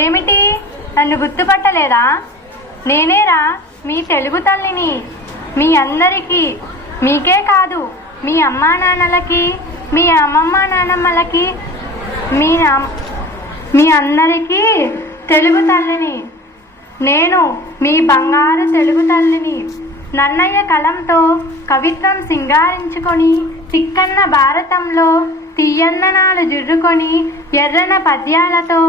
ఏమిటి, నన్ను గుర్తుపట్టలేదా? నేనేరా మీ తెలుగు తల్లిని. మీ అందరికీ, మీకే కాదు మీ అమ్మా నాన్నలకి, మీ అమ్మమ్మ నాన్నమ్మలకి, మీ అందరికీ తెలుగు తల్లిని. నేను మీ బంగారు తెలుగు తల్లిని. నన్నయ్య కలంతో కవిత్వం సింగారించుకొని, తిక్కన్న భారతంలో తీయన్ననాలు జుర్రుకొని, ఎర్రన పద్యాలతో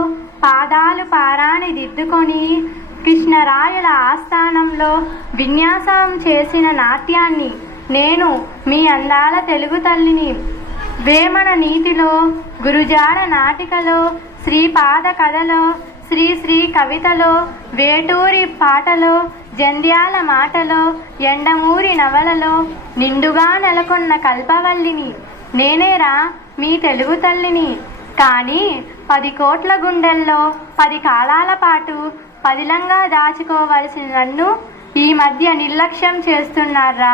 పాదాలు పారాని దిద్దుకొని, కృష్ణరాయుల ఆస్థానంలో విన్యాసం చేసిన నాట్యాన్ని నేను మీ అందాల తెలుగు తల్లిని. వేమన నీతిలో, గురుజాడ నాటికలో, శ్రీపాద కథలో, శ్రీ కవితలో, వేటూరి పాటలో, జంధ్యాల మాటలో, ఎండమూరి నవలలో నిండుగా నెలకొన్న కల్పవల్లిని. నేనేరా మీ తెలుగు తల్లిని. కానీ 10 కోట్ల గుండెల్లో 10 కాలాల పాటు పదిలంగా దాచుకోవలసిన నన్ను ఈ మధ్య నిర్లక్ష్యం చేస్తున్నారా?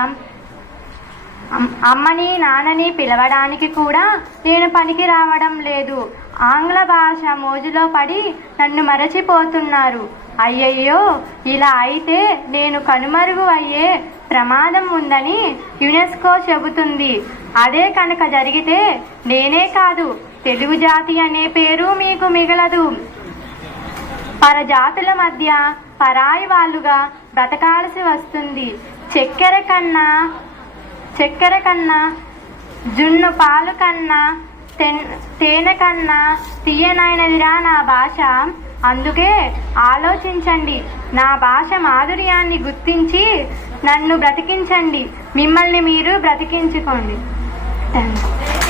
అమ్మని నాన్నని పిలవడానికి కూడా నేను పనికి రావడం లేదు. ఆంగ్ల భాష మోజులో పడి నన్ను మరచిపోతున్నారు. అయ్యయ్యో, ఇలా అయితే నేను కనుమరుగు అయ్యే ప్రమాదం ఉందని యునెస్కో చెబుతుంది. అదే కనుక జరిగితే నేనే కాదు, తెలుగు జాతి అనే పేరు మీకు మిగలదు. పరజాతుల మధ్య పరాయి వాళ్ళుగా బ్రతకాల్సి వస్తుంది. చక్కెర కన్నా, జున్ను పాలు కన్నా, తేనె కన్నా తీయనైనదిరా నా భాష. అందుకే ఆలోచించండి, నా భాష మాధుర్యాన్ని గుర్తించి నన్ను బ్రతికించండి. మిమ్మల్ని మీరు బ్రతికించుకోండి. థ్యాంక్స్.